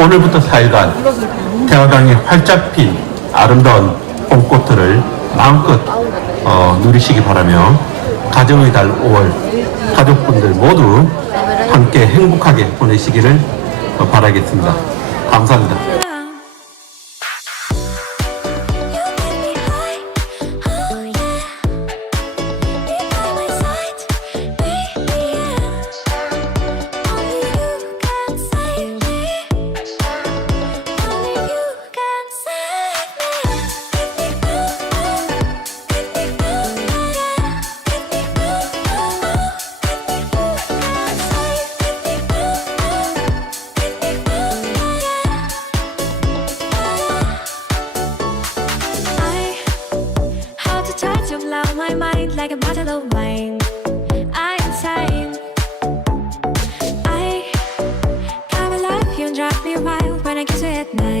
오늘부터 4일간 태화강이 활짝 핀 아름다운 봄꽃들을 마음껏 누리시기 바라며 가정의 달 5월 가족분들 모두 함께 행복하게 보내시기를 바라겠습니다. 감사합니다. My mind like a bottle of wine. I'm insane. I come alive, you drive me wild when I kiss you at night.